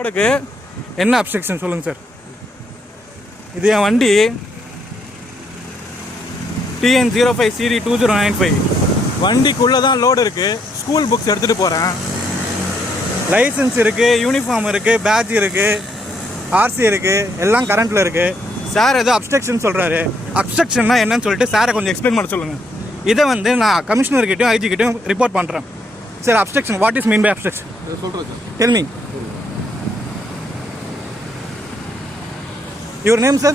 ரோடுக்கு என்ன அப்ஸ்ட்ரக்ஷன் சொல்லுங்க சார். இது என் வண்டி TN05 CD 2095. வண்டிக்குள்ளே தான் லோடு இருக்குது. ஸ்கூல் புக்ஸ் எடுத்துகிட்டு போகிறேன். லைசன்ஸ் இருக்குது, யூனிஃபார்ம் இருக்குது, பேட்ஜ் இருக்குது, RC இருக்குது, எல்லாம் கரண்ட்டில் இருக்குது. சார் ஏதோ அப்ஸ்ட்ரக்ஷன் சொல்கிறாரு. அப்ஸ்ட்ரக்ஷன்னா என்னன்னு சொல்லிட்டு சாரை கொஞ்சம் எக்ஸ்பிளைன் பண்ண சொல்லுங்கள். இதை வந்து நான் கமிஷனர்கிட்டையும் ஐஜிக்கிட்டையும் ரிப்போர்ட் பண்ணுறேன். Sir obstruction, what is mean by obstruction? சொல்கிறேன் sir. Tell me. Your name, sir?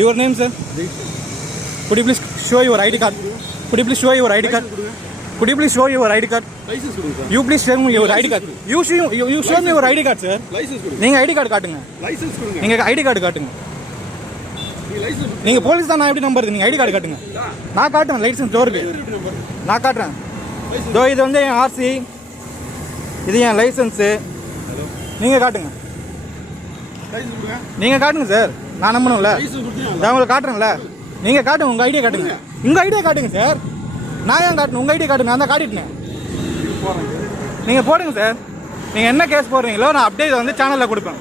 Your name, sir? Could you please show your ID card? Could you please show your ID card? Could you please show your ID card? License கொடுங்க sir. You please show me your ID card. You show me your ID card, sir. License கொடுங்க. நீங்க ID card காட்டுங்க. Licence கொடுங்க. நீங்க ID card காட்டுங்க. நீங்க police தான், நான் எப்படி நம்புறது? நீங்க ID card காட்டுங்க. நான் காட்டுறேன் லைசன்ஸ் டோருக்கு. நான் காட்டுறேன். தோ இது வந்து என் RC, இது என் லைசன்ஸு. நீங்க காட்டுங்க. நீங்க காட்டுங்க சார், நான் நம்பணும்ல. நான் உங்களுக்கு காட்டுறேன்ல. நீங்க காட்டுங்க, உங்க ஐடியா காட்டுங்க. உங்க ஐடியா காட்டுங்க சார். நான் ஏன் காட்டணும்? உங்க ஐடியா காட்டுங்க. நான் தான் காட்டிட்டேன். நீங்க போடுங்க சார். நீங்க என்ன கேஸ் போடுறீங்களோ நான் அப்டேட் வந்து சேனல்ல கொடுப்பேன்.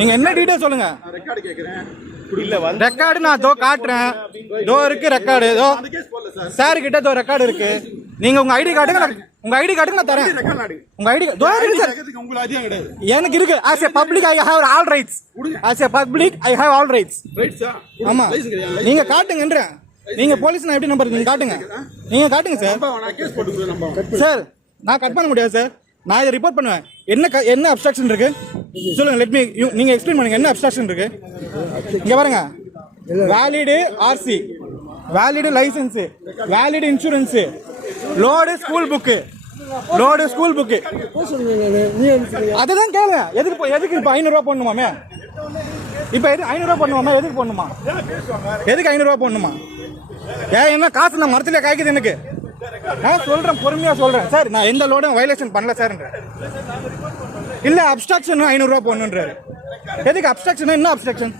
நீங்க என்ன டீடைல் சொல்லுங்க. ரெக்கார்ட் கேக்குறேன். ரெக்கார்டு நான் தோ காட்டுறேன். தோ இருக்கு ரெக்கார்டு. தோ சார் கிட்ட தோ ரெக்கார்டு இருக்கு. நீங்க உங்க ஐடி காட்டுங்க. உங்க ஐடி காட்டுங்க, நான் தரேன். உங்க ஐடி தோ இருக்கு சார். உங்களுக்கு அதிகம் கிடையாது. எனக்கு இருக்கு. as a public I have all rights. as a public I have all rights. ரைட்ஸா? ஆமா. நீங்க காட்டுங்கன்றேன். நீங்க போலீஸ் நான் எப்படி நம்பர்? நீங்க காட்டுங்க. நீங்க காட்டுங்க சார். நான் கேஸ் போட்டுக்கிறேன். நம்ப சார் நான் கட் பண்ண முடியாது சார். நான் இதை ரிப்போர்ட் பண்ணுவேன். என்ன அப்ஸ்ட்ரக்ஷன் இருக்கு சொல்லுங்க. Let me. நீங்க எக்ஸ்பிளைன் பண்ணுங்க. என்ன அப்ஸ்ட்ரக்ஷன் இருக்கு? இங்க பாருங்க. Valid RC, valid license, valid insurance, load school book, load school book. அதுதான் கேளுங்க. எதுக்கு இப்போ 500 ரூபா போடணுமாமே? இப்போ 500 ரூபா போடணுமாமே? எதுக்கு போடணுமா? எதுக்கு 500 ரூபா போடணுமா? என்ன காசு நான் மரத்துல காய்க்குது எனக்கு. நான் சொல்றேன், பொறுமையா சொல்றேன் சார். நான் எந்த லோடும் வயலேஷன் பண்ணல சார். இல்ல அப்ஸ்ட்ரக்ஷன் 500 ரூபா போடணுன்றாரு. எதுக்கு அப்ஸ்ட்ரக்ஷன்? என்ன obstruction?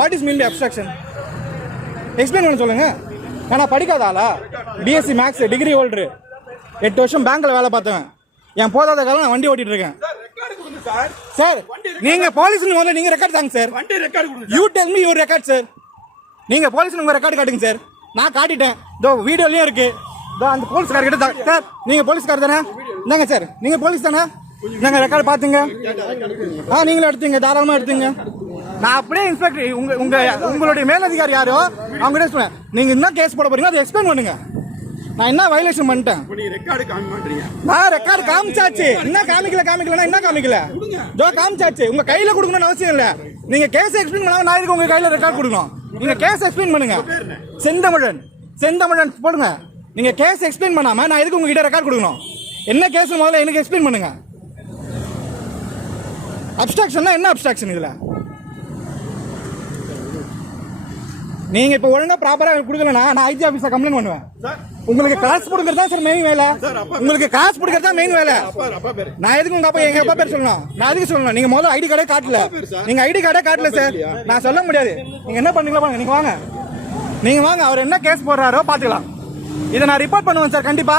What is mean by obstruction? Explain பண்ண சொல்லுங்க. நான் படிக்காத ஆளா? BSc maths degree holder. 8 வருஷம் பேங்க்ல வேலை பார்த்தேன். என் போதாத காலம் நான் வண்டி ஓட்டிட்டு இருக்கேன் சார். நீங்க போலீஸ் முதல்ல நீங்க ரெக்கார்ட் தாங்க sir. You tell me your record sir. நீங்க போலீஸ் உங்க ரெக்கார்டு காட்டுங்க சார். நான் காட்டிட்டேன். இதோ வீடியோலயும் இருக்கு. இதோ அந்த போலீஸ்கார கிட்ட சார். நீங்க போலீஸ்கார் தானே? இந்தாங்க சார். நீங்க போலீஸ் தானே? நாங்க ரெக்கார்டு பாத்துங்க. நீங்களும் எடுத்துங்க, தாராளமா எடுத்துங்க. நான் அப்படியே இன்ஸ்பெக்டர் உங்களுடைய மேலதிகாரி யாரோ அவங்க கிட்ட சொன்னேன். நீங்க என்ன கேஸ் போட போறீங்க அதை எக்ஸ்பிளைன் பண்ணுங்க. நான் என்ன வயலேஷன் பண்ணிட்டேன்? நான் ரெக்கார்டு காமிச்சாச்சு. என்ன காமிக்கலன்னா என்ன காமிக்கல? ஜோ காமிச்சாச்சு. உங்க கையில கொடுக்கணும்னு அவசியம் இல்ல. நீங்க கேஸ் எக்ஸ்பிளைன் பண்ணாம நான் இதுக்கு உங்க கையில ரெக்கார்டு கொடுக்கணும். நீங்க கேஸ் எக்ஸ்பிளைன் பண்ணுங்க. செந்தமிழன் போடுங்க. நீங்க கேஸ் எக்ஸ்பிளைன் பண்ணாம நான் இதுக்கு உங்ககிட்ட ரெக்கார்ட் கொடுக்கணும். என்ன கேஸ் முதல்ல எனக்கு எக்ஸ்பிளைன் பண்ணுங்க. அப்ஸ்ட்ரக்ஷன்னா என்ன அப்ஸ்ட்ரக்ஷன் இதுல? நீங்க இப்ப ஒழுங்கா ப்ராப்பரா கொடுக்கலனா நான் ஐஜி ஆபீஸ்ல கம்ப்ளைண்ட் பண்ணுவேன். உங்களுக்கு காசு கொடுக்கறது தான் சார் மெயின் வேலை. உங்களுக்கு காசு கொடுக்கறது தான் மெயின் வேலை. நான் எதுக்கு உங்க அப்பா எங்க அப்பா பேர் சொல்லணும்? நான் எதுக்கு சொல்லணும்? நீங்க முதல்ல ஐடி கார்டே காட்டல. நீங்க ஐடி கார்டே காட்டல சார். நான் சொல்ல முடியாது. நீங்க என்ன பண்ணீங்களா பாருங்க. நீங்க வாங்க. அவர் என்ன கேஸ் போடுறாரோ பாத்துக்கலாம். இதை நான் ரிப்போர்ட் பண்ணுவேன் சார் கண்டிப்பா.